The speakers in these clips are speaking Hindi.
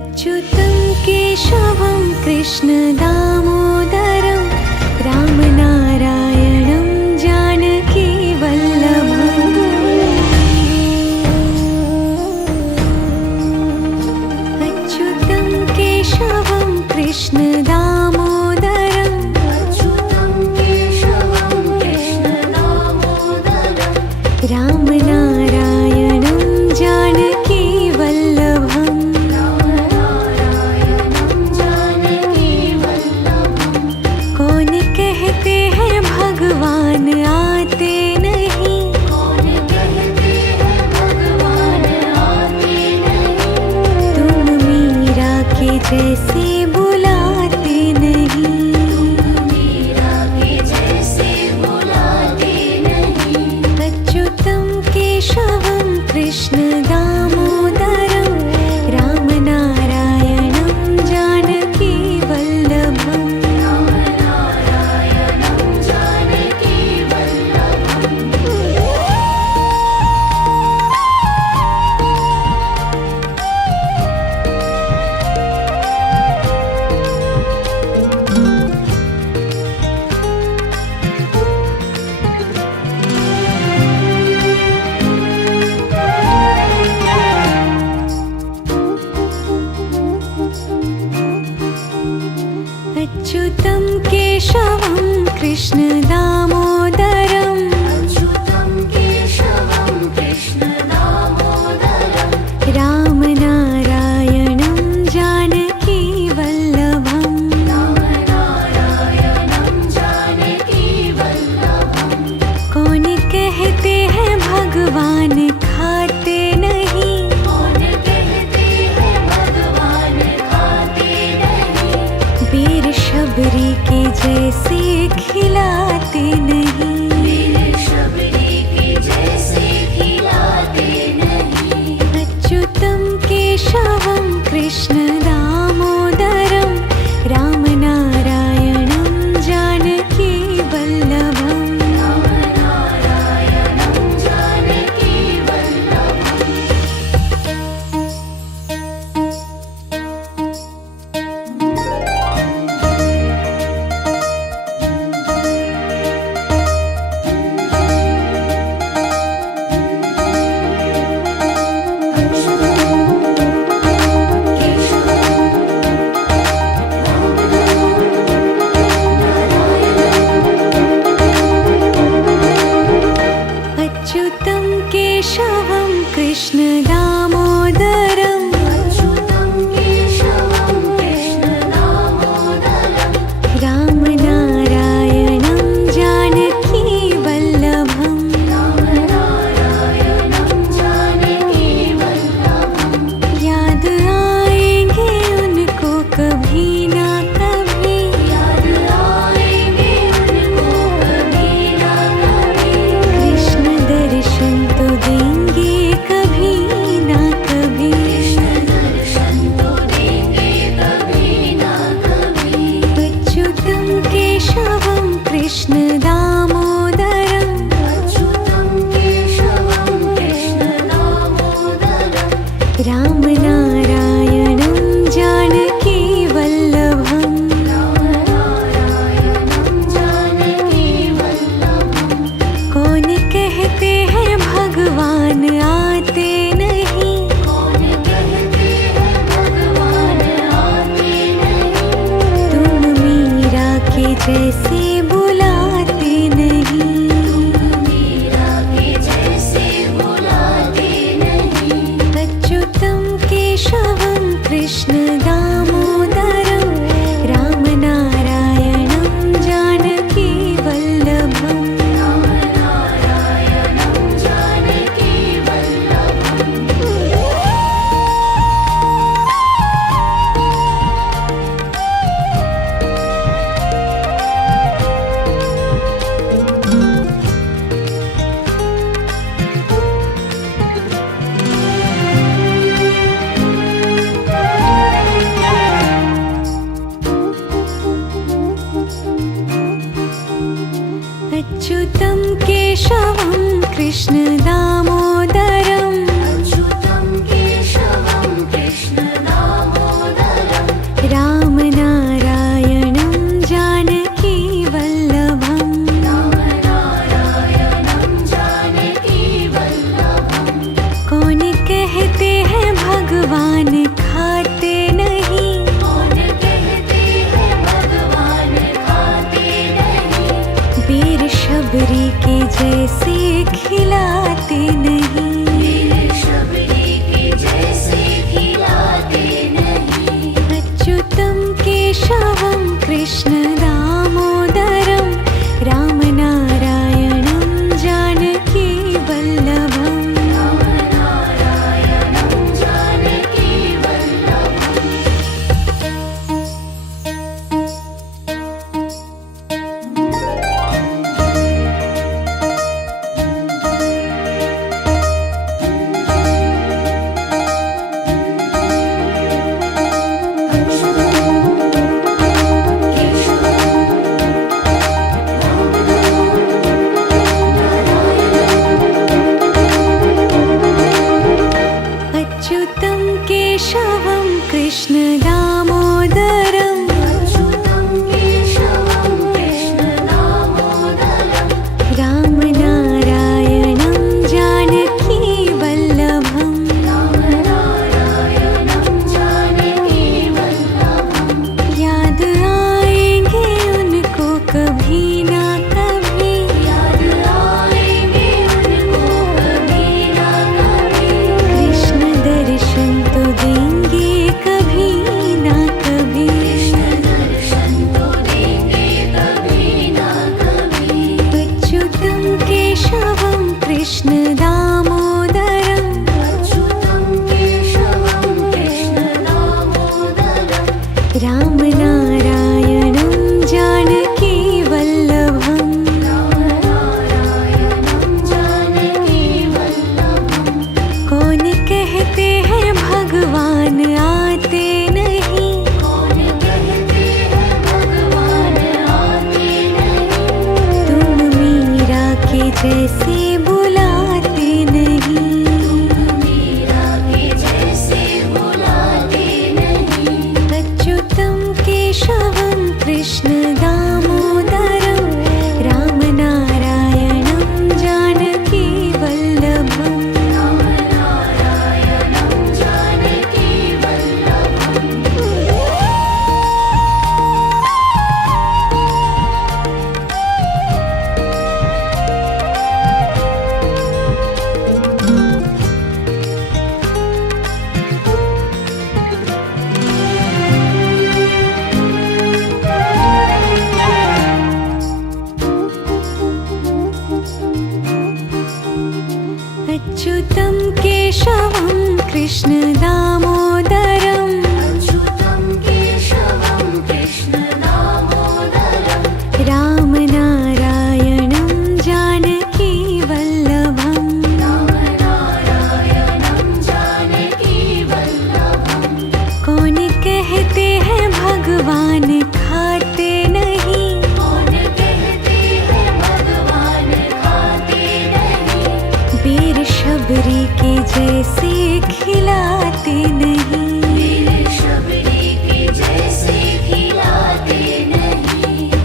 अच्युतं केशवं कृष्ण दामोदरं रामनारायणं जानकी वल्लभम्। अच्युतं केशवं कृष्ण दामोदरं रामनारायणं जानकी वल्लभम्। कौन कहते हैं भगवान आते नहीं, तुम मीरा के जैसे बुलाते नहीं। अच्युतं केशवं कृष्ण दामोदरं रामनारायणं जानकी वल्लभम्। अच्युतं केशवं कृष्ण दामोदरं रामनारायणं जानकी वल्लभम्। कौन कहते हैं भगवान खाते नहीं, वीर शबरी के जैसे खिलाते नहीं। अच्युतं केशवं कृष्ण दामोदरं रामनारायणं जानकी वल्लभम्। अच्युतं केशवं कृष्ण दामोदरं रामनारायणं जानकी वल्लभम्। याद आएंगे उनको कभी ना कभी, कृष्ण दर्शन तो देंगे कभी ना कभी। अच्युतं केशवं कृष्ण दामोदरं रामनारायणं जानकी वल्लभम्। कौन कहते हैं भगवान आते नहीं, तुम मीरा के जैसे बुलाते नहीं। अच्युतं केशवं कृष्ण दामोदरं रामनारायणं जानकी वल्लभम्। अच्युतं केशवं कृष्ण दामोदरं अच्युतं केशवं कृष्ण दामोदरं कृष्ण दामोदरं रामनारायणं जानकी वल्लभम् अच्युतं केशवं कृष्ण दामोदरं रामनारायणं जानकी वल्लभम् याद आएंगे उनको कभी ना कभी कृष्ण दर्शन तो देंगे कभी ना कभी अच्युतं केशवं कृष्ण दामोदरं रामनारायणं जानकी वल्लभम् कौन कहते हैं भगवान आते नहीं तुम मीरा के जैसे बुलाते नहीं अच्युतं केशवं कृष्ण दामोदरं रामनारायणं जानकी वल्लभम् अच्युतं केशवं कृष्ण दामोदरं रामनारायणं जानकी वल्लभम् कौन कहते हैं भगवान खाते नहीं बेर शबरी के जैसे खिलाते नहीं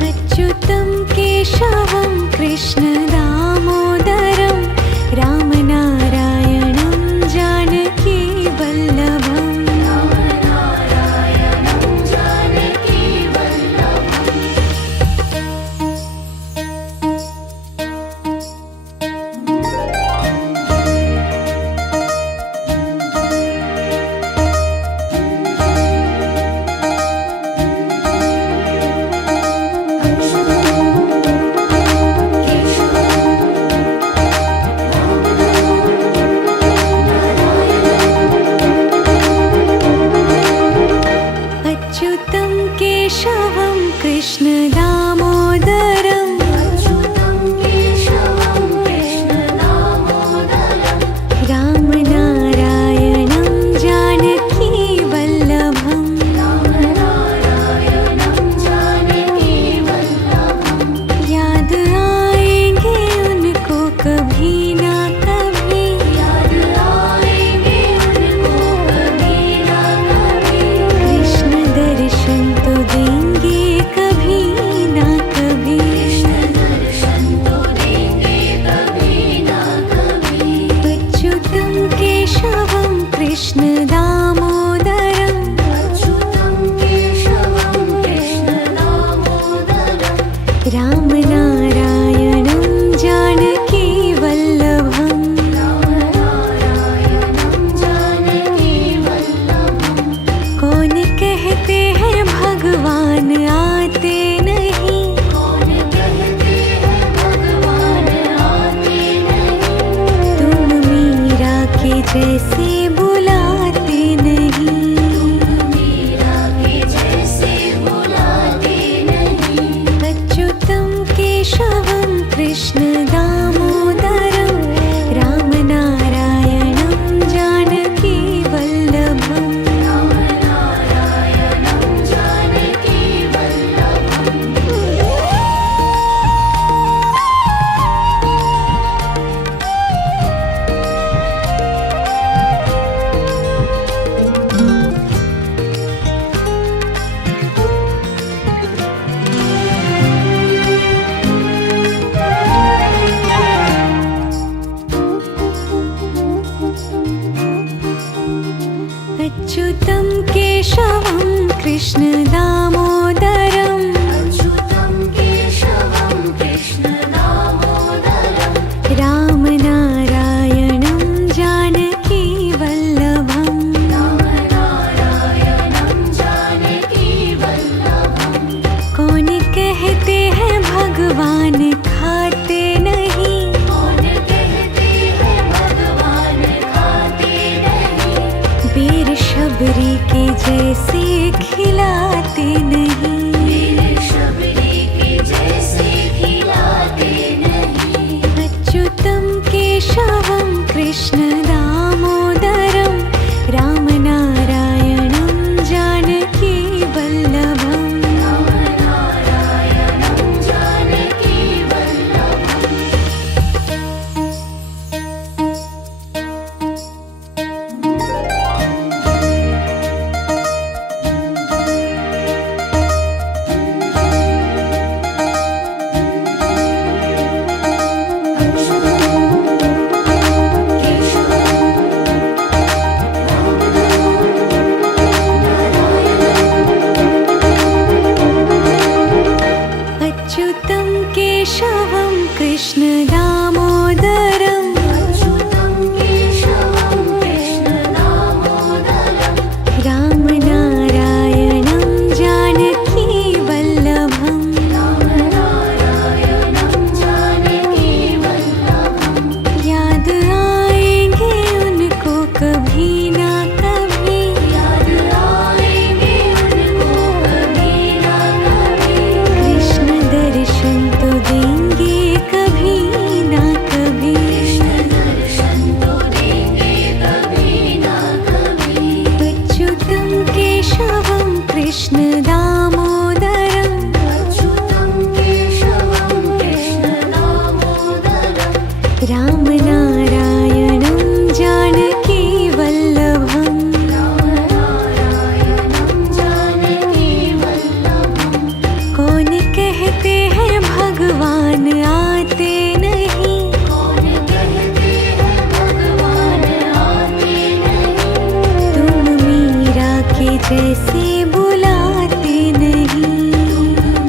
अच्युतं केशवं कृष्ण दामोदरं रामनारायणं जानकी वल्लभम् कौन कहते हैं भगवान आते नहीं, कौन कहते हैं भगवान आते नहीं, तुम मीरा के जैसे बुलाते नहीं, मीरा के जैसे बुलाते नहीं। अच्युतम केशवम कृष्ण दामोदरम राम नारायणं जानकी वल्लभम। राम नारायणं जानकी वल्लभम्। अच्युतं केशवं कृष्ण दामोदरं अच्युतं केशवं कृष्ण दामोदरम्। राम नारायणं जानकी वल्लभम्। राम नारायणं जानकी वल्लभम्। कौन कहते हैं भगवान खाते नहीं, कौन कहते हैं भगवान खाते नहीं, वीर शबरी के जैसे खिलाते नहीं, वीर शबरी के जैसे खिलाते नहीं। अच्युतं केशवं कृष्ण दामोदरं राम नारायणं जानकी वल्लभम्। राम नारायणं जानकी वल्लभम्। अच्युतं केशवं कृष्ण दामोदरं अच्युतं केशवं कृष्ण दामोदरम्। राम नारायणं जानकी वल्लभम्। राम नारायणं जानकी वल्लभम्। याद आएंगे उनको कभी ना कभी, याद आएंगे उनको कभी ना कभी, कृष्ण दर्शन तो देंगे कभी ना कभी। कृष्ण दर्शन तो देंगे कभी ना कभी। अच्युतं केशवं कृष्ण दामोदरं अच्युतं केशवं कृष्ण दामोदरम्। राम नारायणं जानकी वल्लभम्। राम नारायणं जानकी वल्लभम्। कौन कहते हैं भगवान आते नहीं, कौन कहते हैं भगवान आते नहीं, तुम मीरा के जैसे बुलाते नहीं,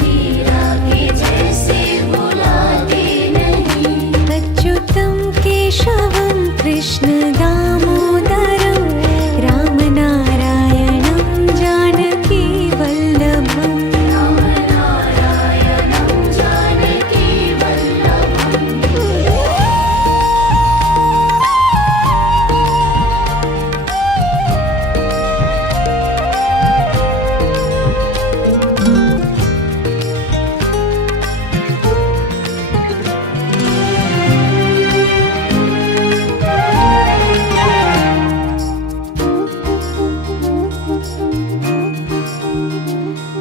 मीरा के जैसे बुलाते नहीं। अच्युतं केशवं कृष्ण दामोदरं राम नारायणं जानकी वल्लभम्। राम नारायणं जानकी वल्लभम्।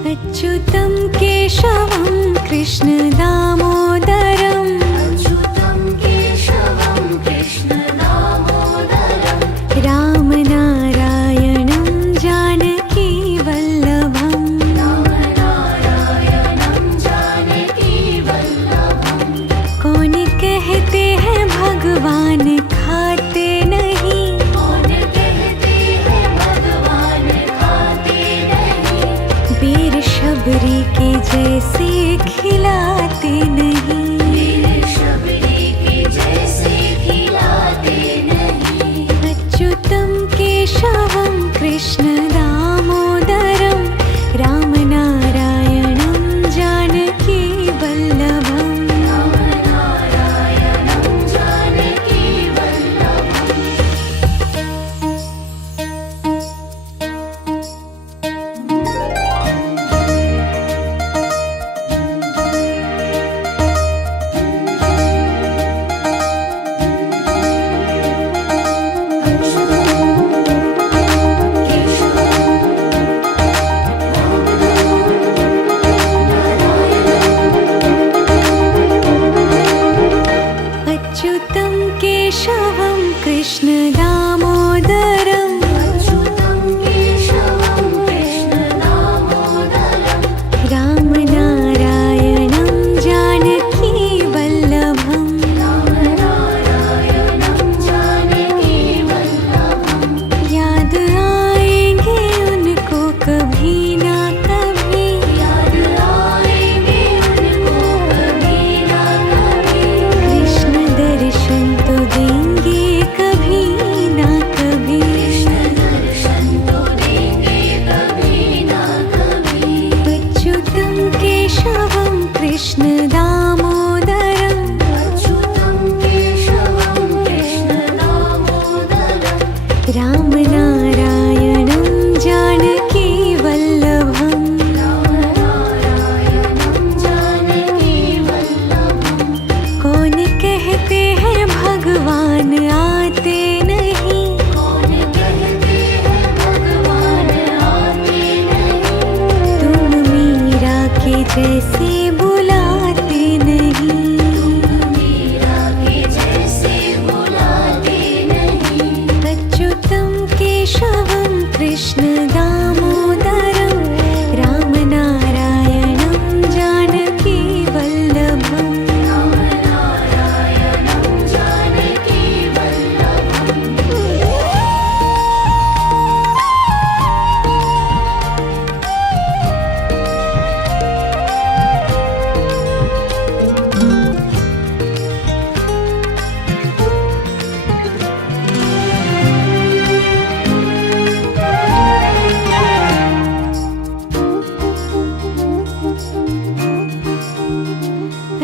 अच्युतं केशवं कृष्ण दामोदरं अच्युतं केशवं कृष्ण दामोदरम्। राम नारायणं जानकी वल्लभम्। राम नारायणं जानकी वल्लभम्। कौन कहते हैं भगवान खाते नहीं, कौन कहते हैं भगवान खाते नहीं, वीर शबरी के जैसे खिलाते नहीं, वीर शबरी के जैसे खिलाते नहीं। अच्युतं केशवं कृष्ण दामोदरं कृष्ण दामोदरम् अच्युतं केशवं कृष्ण दामोदरम् रामनारायणं जानकी वल्लभम् रामनारायणं जानकी वल्लभम् कौन कहते हैं भगवान आते नहीं कौन कहते हैं भगवान आते नहीं तुम मीरा के जैसे बुलाते नहीं मीरा के जैसे बुलाते नहीं अच्युतं केशवं कृष्ण दामोदरं रामनारायणं जानकी वल्लभम् रामनारायणं जानकी वल्लभम्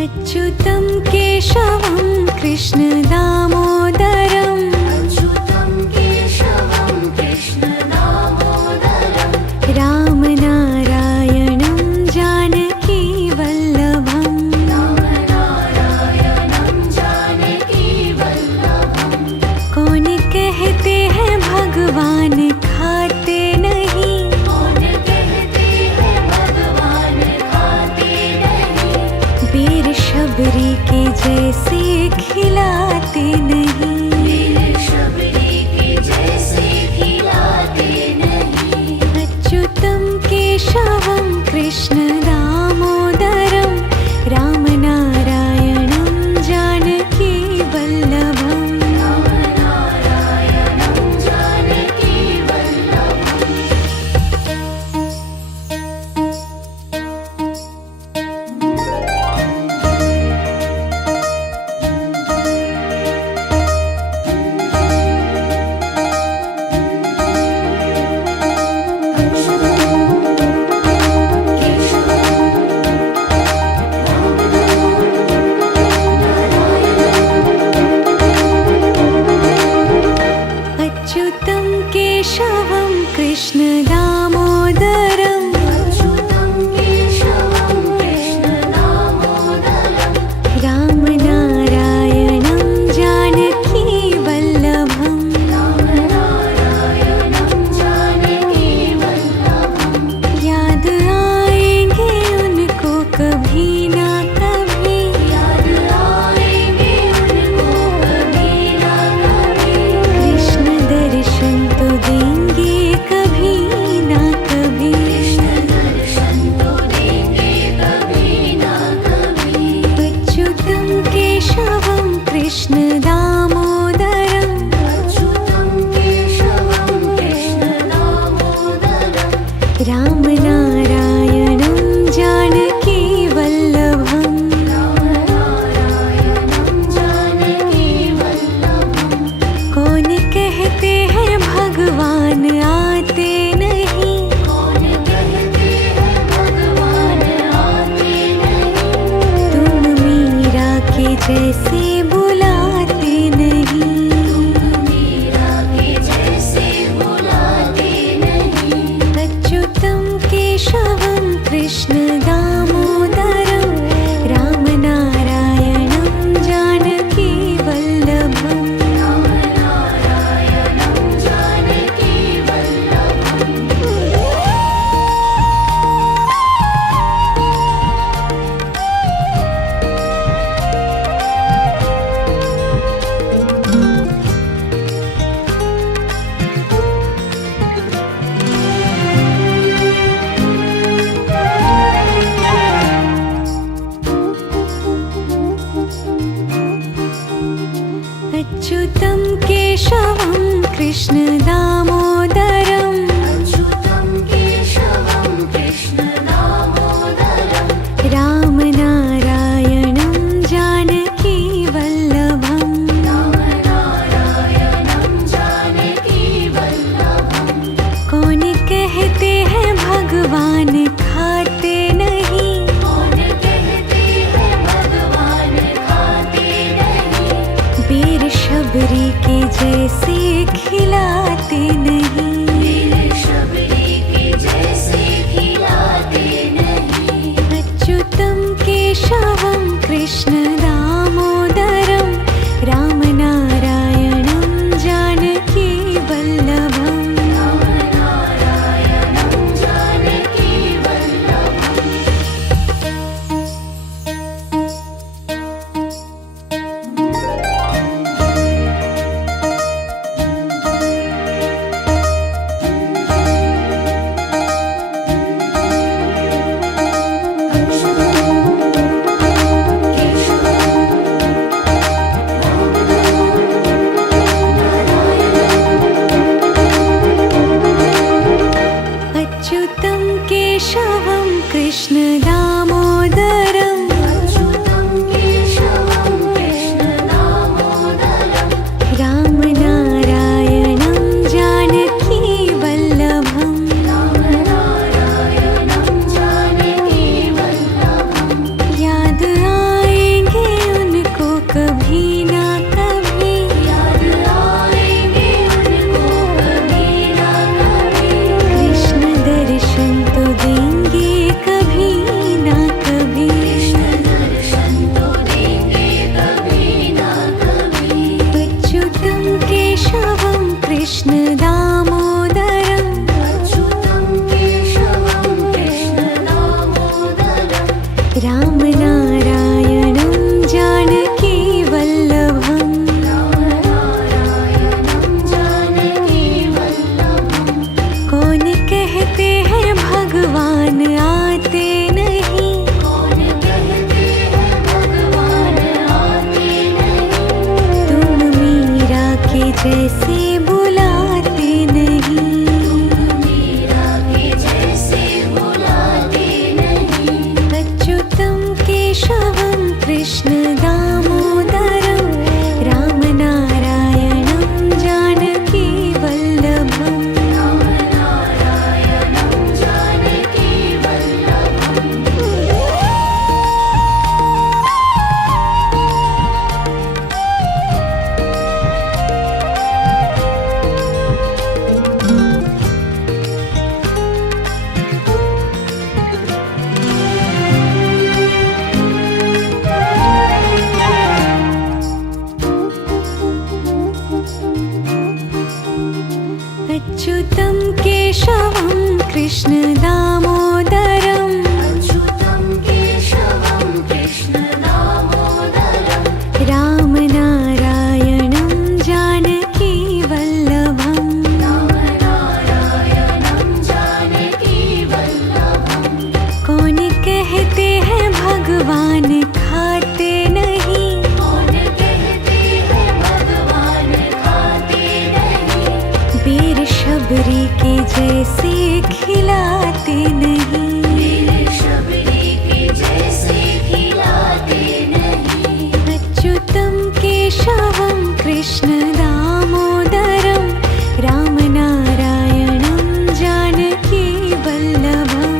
अच्युतं केशवं कृष्ण दामोदरम् अच्युतं केशवं कृष्ण दामोदरम् रामनारायणं जानकी वल्लभम् रामनारायणं जानकी वल्लभम् कौन कहते हैं भगवान खाते नहीं कौन कहते हैं भगवान खाते नहीं वीर शबरी के जैसे खिलाते नहीं वीर शबरी के जैसे खिलाते नहीं अच्युतं केशवं कृष्ण दामोदरं रामनारायणं जानकी वल्लभम् रामनारायणं जानकी वल्लभम् अच्युतं केशवं कृष्ण दामोदरम् अच्युतं केशवं कृष्ण दामोदरम् रामनारायणं जानकी वल्लभम् रामनारायणं जानकी वल्लभम् याद आएंगे उनको कभी ना कभी याद आएंगे उनको कभी ना कभी कृष्ण दर्शन तो देंगे कभी ना कभी कृष्ण दर्शन तो देंगे कभी ना कभी अच्युतं केशवं कृष्ण दामोदरम् अच्युतं केशवं कृष्ण दामोदरम् रामनारायणं जानकी वल्लभम् रामनारायणं जानकी वल्लभम् कौन कहते हैं भगवान आते नहीं कौन कहते हैं भगवान आते नहीं तुम मीरा के जैसे बुलाते नहीं मीरा के जैसे बुलाते नहीं अच्युतं केशवं कृष्ण दामोदरं रामनारायणं जानकी वल्लभम् रामनारायणं जानकी वल्लभम् अच्युतं केशवं कृष्ण दामोदरम् अच्युतं केशवं कृष्ण दामोदरम् रामनारायणं जानकी वल्लभम् रामनारायणं जानकी वल्लभम् कौन कहते हैं भगवान खाते नहीं कौन कहते केशवं कृष्णदामोदरं रामनारायणं जानकीवल्लभम् रामनारायणं जानकीवल्लभम् अच्युतं केशवं कृष्णदामोदरं अच्युतं केशवं कृष्णदामोदरं रामनारायणं जानकीवल्लभम् रामनारायणं जानकीवल्लभम् याद आएंगे उनको कभी ना कभी याद आएंगे उनको कभी ना कभी कृष्ण दर्शन तो देंगे कभी ना कभी कृष्ण दर्शन तो देंगे कभी ना कभी अच्युतं केशवं कृष्णदामोदरं अच्युतं केशवं कृष्णदामोदरं रामनारायणं जानकीवल्लभम् रामनारायणं जानकीवल्लभम् कौन कहते हैं भगवान आते नहीं कौन कहते हैं भगवान आते नहीं तुम मीरा के जैसे बुलाते नहीं मीरा के जैसे बुलाते नहीं अच्युतं केशवं कृष्णदामोदरं रामनारायणं जानकीवल्लभम् रामनारायणं जानकीवल्लभम् अच्युतं केशवं कृष्णदामोदरं अच्युतं केशवं कृष्णदामोदरं रामनारायणं जानकीवल्लभम् रामनारायणं जानकीवल्लभम् कौन कहते हैं भगवान खाते नहीं कौन कहते हैं भगवान खाते नहीं वीर शबरी के जैसे खिलाते नहीं मेरे शबरी के जैसे खिलाते नहीं अच्युतं केशवं कृष्णदामोदरं रामनारायणं जानकीवल्लभम्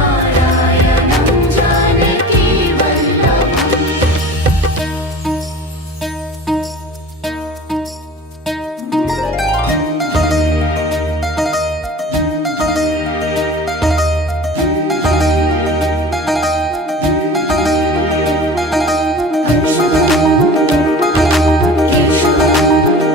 रामनारायणं जानकीवल्लभम् केशवं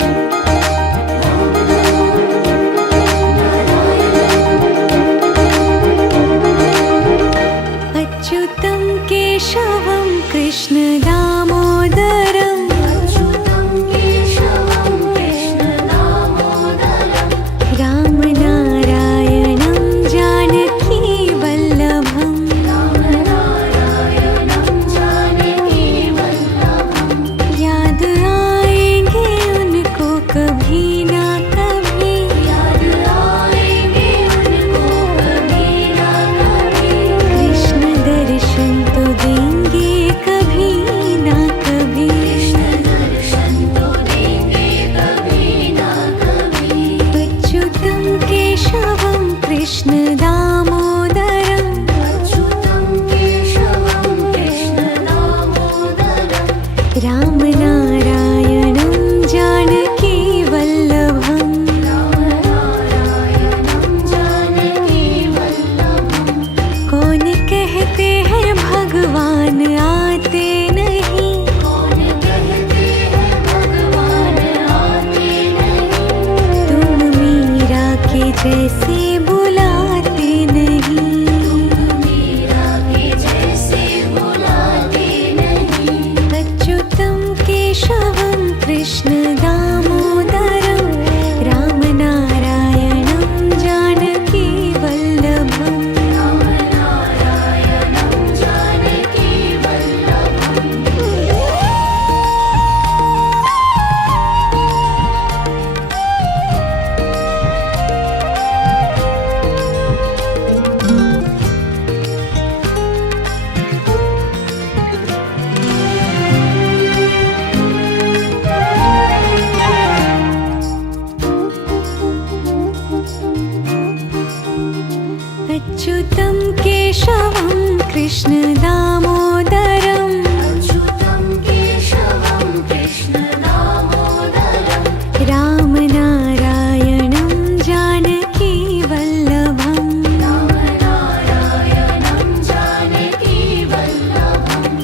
अच्युतं केशवं कृष्ण दामोदरं अच्युतं केशवं कृष्ण दामोदरं रामनारायणं जानकी वल्लभं रामनारायणं जानकी वल्लभं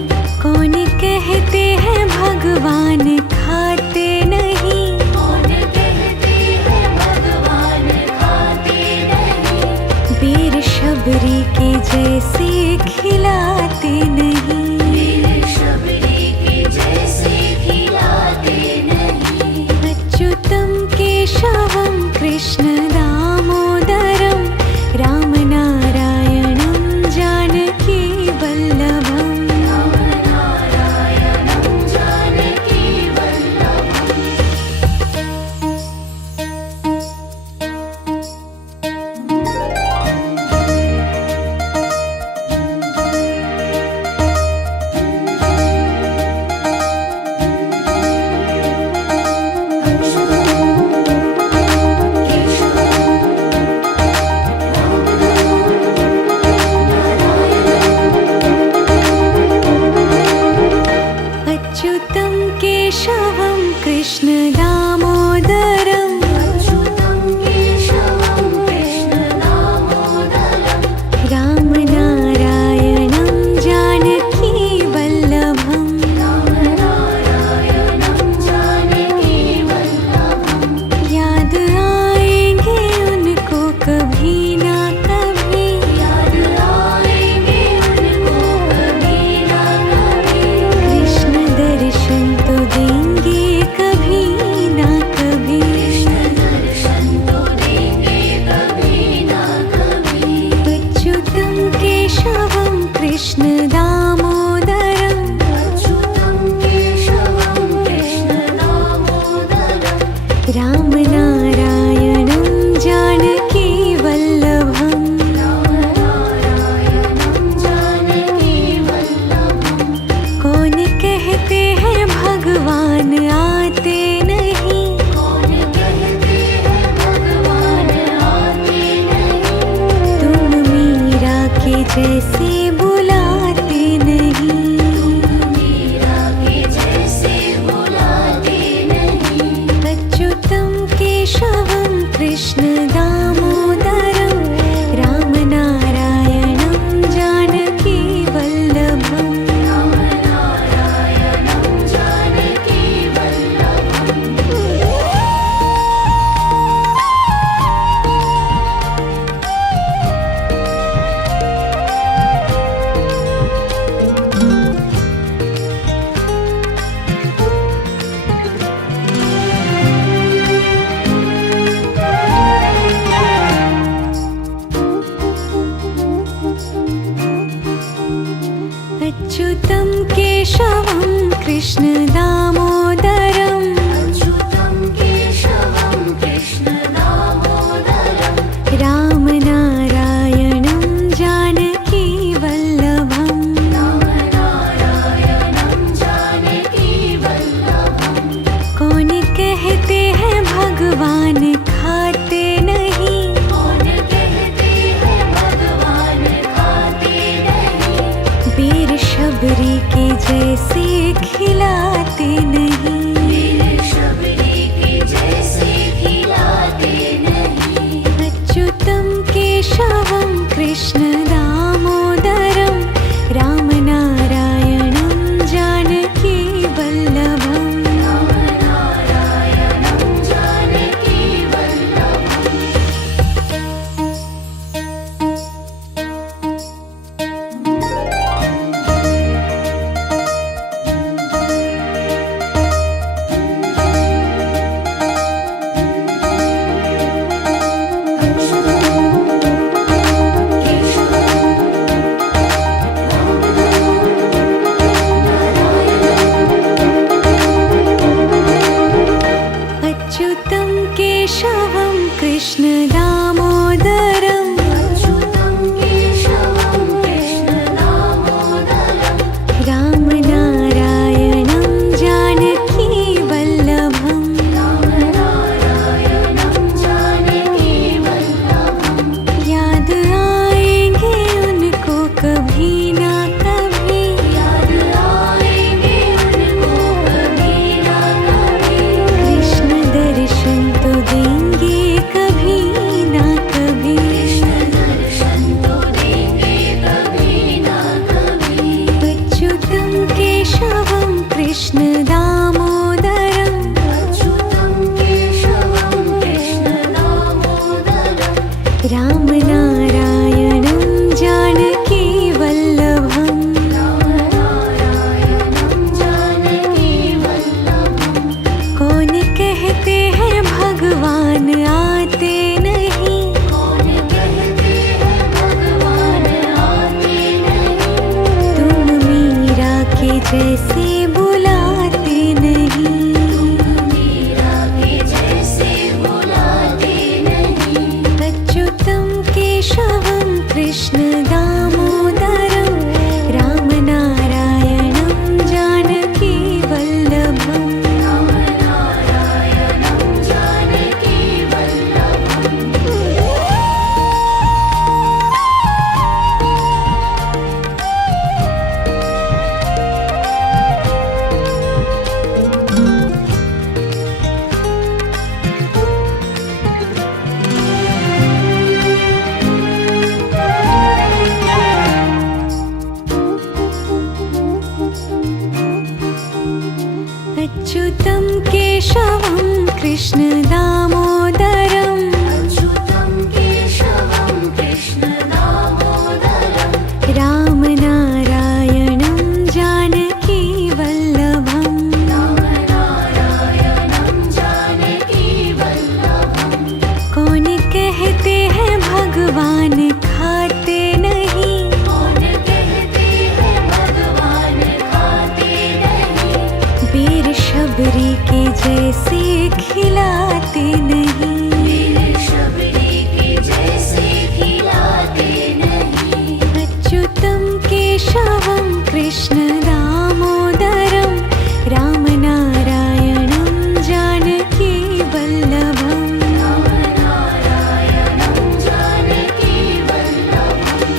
कौन कहते हैं भगवान खाते नहीं कौन कहते हैं भगवान खाते नहीं वीर शबरी के जैसे खिलाते नहीं वीर शबरी के जैसे खिलाते नहीं अच्युतं केशवं कृष्ण दामोदरं रामनारायणं जानकी वल्लभं रामनारायणं जानकी वल्लभं अच्युतं केशवं कृष्ण दामोदरं अच्युतं केशवं कृष्ण दामोदरं रामनारायणं जानकी वल्लभं रामनारायणं जानकी वल्लभं याद आएंगे उनको कभी ना कभी याद आएंगे उनको कभी ना कभी कृष्ण दर्शन तो देंगे कभी ना कभी कृष्ण दर्शन तो देंगे कभी ना कभी अच्युतं केशवं कृष्ण दामोदरं अच्युतं केशवं कृष्ण दामोदरं रामनारायणं जानकी वल्लभं रामनारायणं जानकी वल्लभं कौन कहते हैं भगवान आते नहीं कौन कहते हैं भगवान आते नहीं तुम मीरा के जैसे बुलाते नहीं मीरा के जैसे बुलाते नहीं अच्युतं केशवं कृष्ण दामोदरं रामनारायणं जानकी वल्लभं रामनारायणं जानकी वल्लभं अच्युतं केशवं कृष्ण दामोदरं अच्युतं केशवं कृष्ण दामोदरं रामनारायणं जानकी वल्लभं रामनारायणं जानकी वल्लभं कौन कहते हैं भगवान खाते नहीं कौन कहते हैं भगवान खाते नहीं वीर शबरी के जैसे खिलाते नहीं वीर शबरी के जैसे खिलाते नहीं अच्युतं केशवं कृष्ण दामोदरं रामनारायणं जानकी वल्लभं रामनारायणं जानकी वल्लभं केशवं जैसे बुलाते नहीं। मीरा के जैसे बुलाते नहीं। अच्युतं केशवं कृष्ण दामोदरं रामनारायणं जानकी वल्लभम्। रामनारायणं जानकी वल्लभम्। अच्युतं केशवं कृष्ण दामोदरं अच्युतं केशवं कृष्ण दामोदरं। रामनारायणं जानकी वल्लभम्। रामनारायणं जानकी वल्लभम्। कौन कहते हैं भगवान खाते नहीं। कौन कहते हैं भगवान खाते नहीं। वीर शबरी के जैसे खिलाते नहीं। वीर शबरी के जैसे खिलाते नहीं। अच्युतं केशवं कृष्ण दामोदरं रामनारायणं जानकी वल्लभम्। रामनारायणं जानकी वल्लभम्।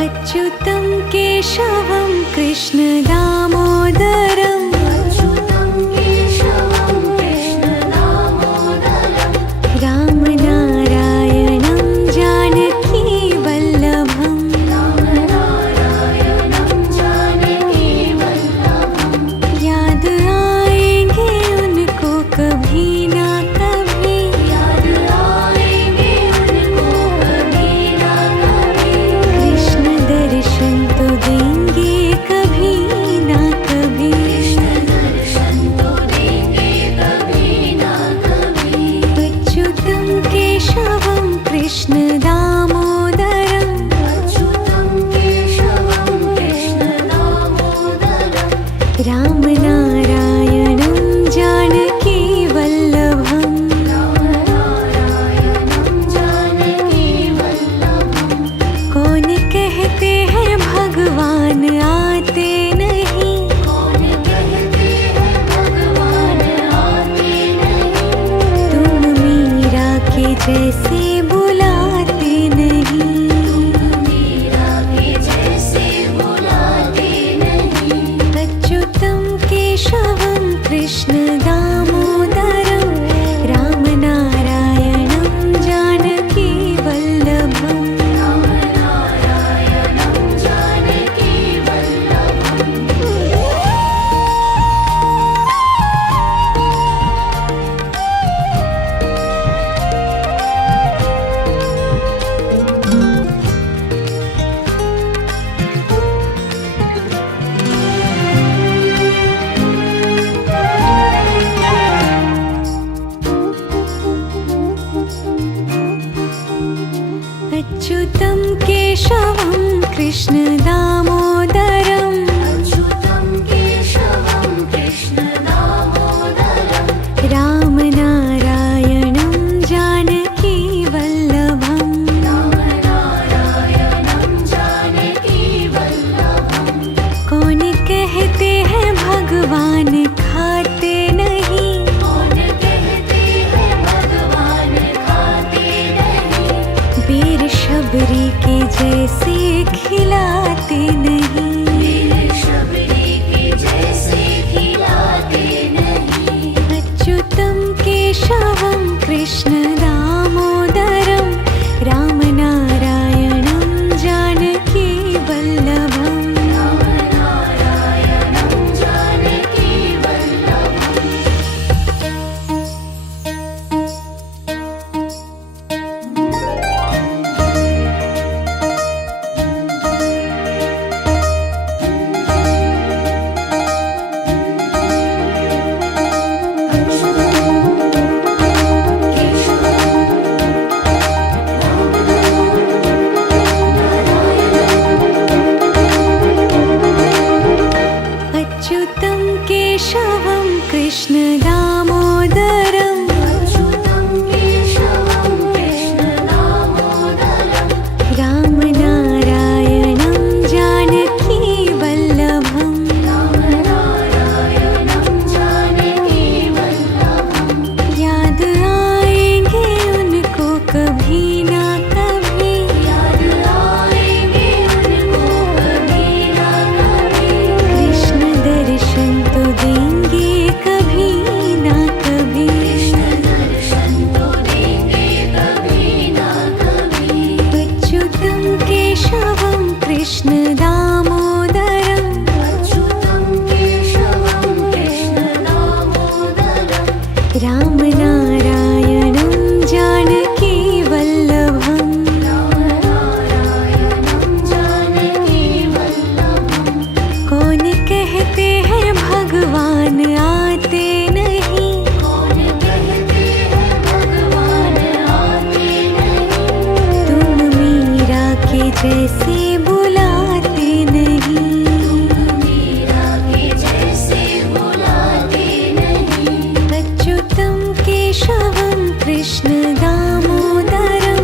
अच्युतं केशवं कृष्ण दामोदरं अच्युतं केशवं कृष्ण दामोदरं। रामनारायणं जानकी वल्लभम्। रामनारायणं जानकी वल्लभम्। याद आएंगे उनको कभी ना कभी। याद आएंगे उनको कभी ना कभी। कृष्ण दर्शन तो देंगे कभी ना कभी। कृष्ण दर्शन तो देंगे कभी ना कभी। अच्युतं केशवं कृष्ण दामोदरं अच्युतं केशवं कृष्ण दामोदरं। रामनारायणं जानकी वल्लभम्। रामनारायणं जानकी वल्लभम्। कौन कहते हैं भगवान आते नहीं। कौन कहते हैं भगवान आते नहीं। तुम मीरा के जैसे बुलाते नहीं। मीरा के जैसे बुलाते नहीं। अच्युतं केशवं कृष्ण दामोदरं रामनारायणं जानकी वल्लभम्। रामनारायणं जानकी वल्लभम्। अच्युतं केशवं कृष्ण दामोदरं अच्युतं केशवं कृष्ण दामोदरं। रामनारायणं जानकी वल्लभम्। रामनारायणं जानकी वल्लभम्। कौन कहते हैं भगवान खाते नहीं। कौन कहते हैं भगवान खाते नहीं। वीर शबरी के जैसे खिलाते नहीं। वीर शबरी के जैसे खिलाते नहीं। अच्युतं केशवं कृष्ण दामोदरं रामनारायणं जानकी वल्लभम्। रामनारायणं जानकी वल्लभम्। भगवान आते नहीं। कौन कहते हैं भगवान आते नहीं। तुम मीरा के जैसे बुलाते नहीं। मीरा के जैसे बुलाते नहीं। अच्युतं केशवं कृष्ण दामोदरं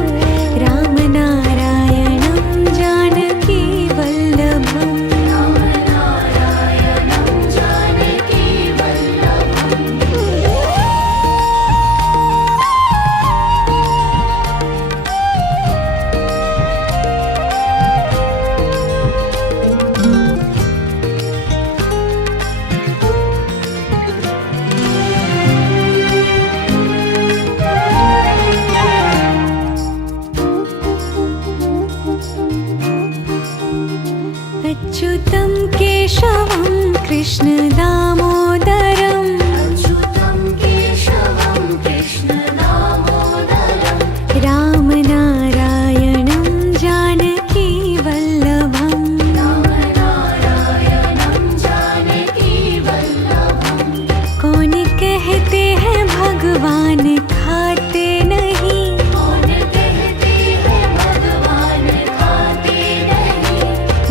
रामनारायणं जानकी वल्लभम्। रामनारायणं जानकी वल्लभम्। अच्युतं केशवं कृष्ण दामोदरं अच्युतं केशवं कृष्ण दामोदरं। रामनारायणं जानकी वल्लभम्। रामनारायणं जानकी वल्लभम्। कौन कहते हैं भगवान खाते नहीं। कौन कहते हैं भगवान खाते नहीं।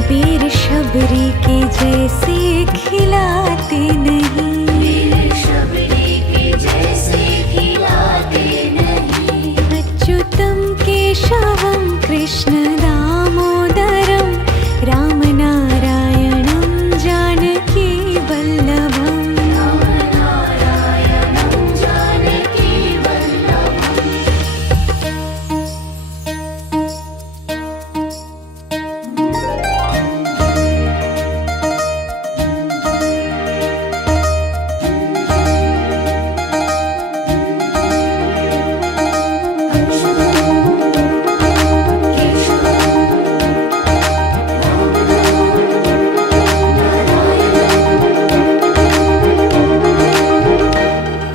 वीर शबरी के जैसे खिलाते नहीं। वीर शबरी के जैसे खिलाते नहीं। अच्युतं केशवं कृष्ण दामोदरं रामनारायणं जानकी वल्लभम्। रामनारायणं जानकी वल्लभम्।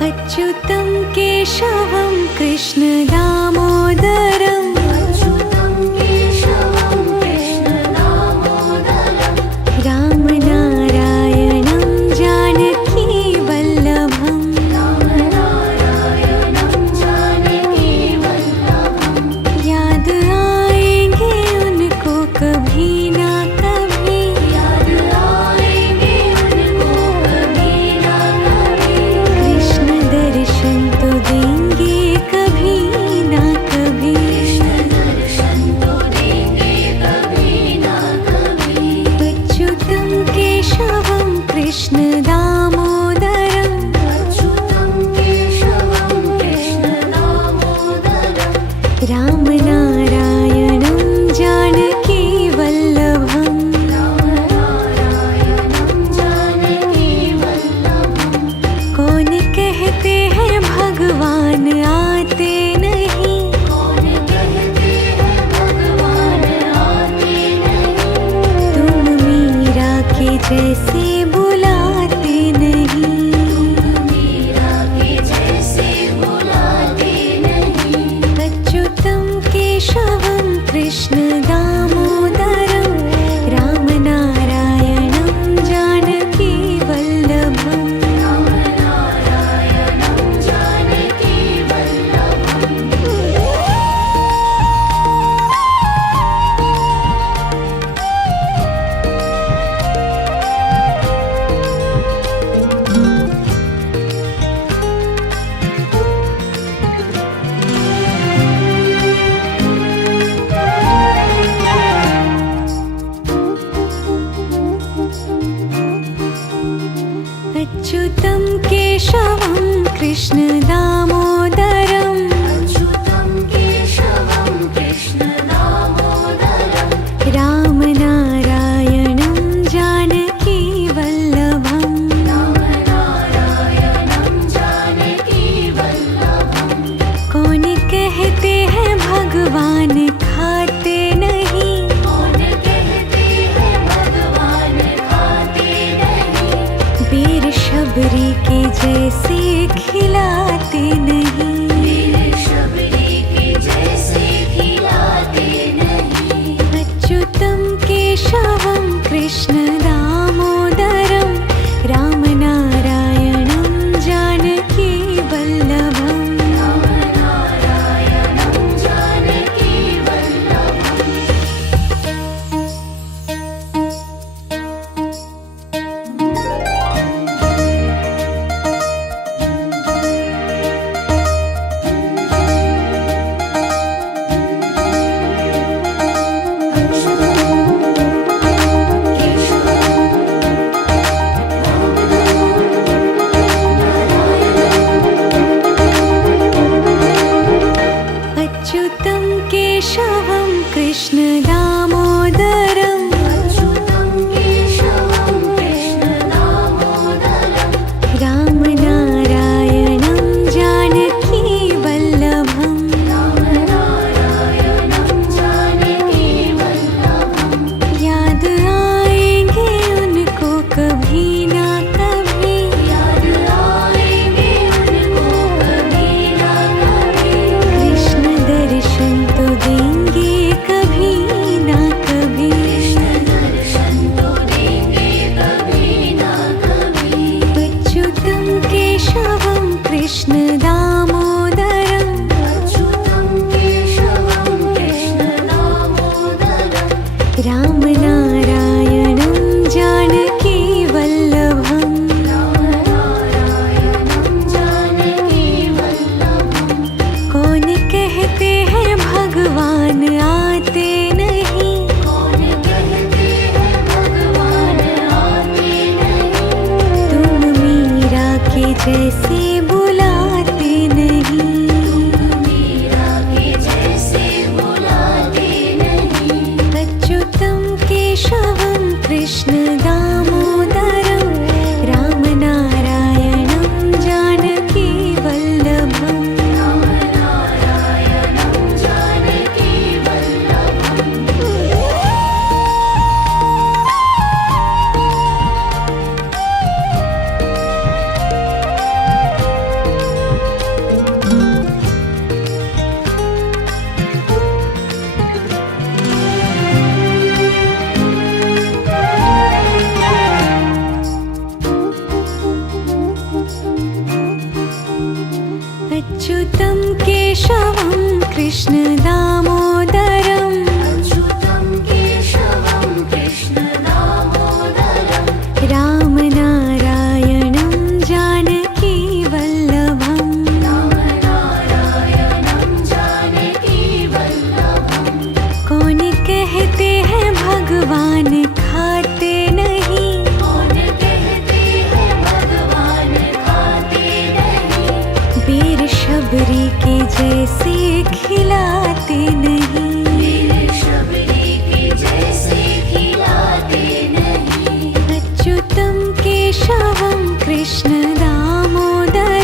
अच्युतं केशवं कृष्ण दामोदरं अच्युतं केशवं कृष्ण दामोदरं। रामनारायणं जानकी वल्लभम्। रामनारायणं जानकी वल्लभम्। याद आएंगे उनको कभी ना कभी। याद आएंगे उनको कभी ना कभी। कृष्ण दर्शन तो देंगे कभी ना कभी। कृष्ण दर्शन तो देंगे कभी ना कभी। अच्युतं केशवं कृष्ण दामोदरं अच्युतं केशवं कृष्ण दामोदरं। रामनारायणं जानकी वल्लभम्। रामनारायणं जानकी वल्लभम्। कौन कहते हैं भगवान आते नहीं। कौन कहते हैं भगवान आते नहीं। तुम मीरा के जैसे बुलाते नहीं। मीरा के जैसे बुलाते नहीं। अच्युतं केशवं कृष्ण दामोदरं रामनारायणं जानकी वल्लभम्। रामनारायणं जानकी वल्लभम्। अच्युतं केशवं कृष्ण दामोदरं अच्युतं केशवं कृष्ण दामोदरं। रामनारायणं जानकी वल्लभम्। रामनारायणं जानकी वल्लभम्। कौन कहते हैं भगवान खाते नहीं। कौन कहते हैं भगवान खाते नहीं। वीर शबरी के जैसे खिलाते नहीं। वीर शबरी के जैसे खिलाते नहीं। अच्युतं केशवं कृष्ण दामोदरं रामनारायणं जैसे बुलाते नहीं। मीरा के जैसे बुलाते नहीं। अच्युतं केशवं कृष्ण दामोदरं राम नारायणं जानकी वल्लभम्। राम नारायणं जानकी वल्लभम्। अच्युतं केशवं कृष्ण दामोदरं अच्युतं केशवं कृष्ण दामोदरं। राम नारायणं जानकी वल्लभम्। राम नारायणं जानकी वल्लभम्। कौन कहते हैं भगवान खाते नहीं। कौन कहते हैं भगवान खाते नहीं। वीर शबरी के जैसे खिलाते नहीं। वीर शबरी के जैसे खिलाते नहीं। अच्युतं केशवं कृष्ण दामोदरं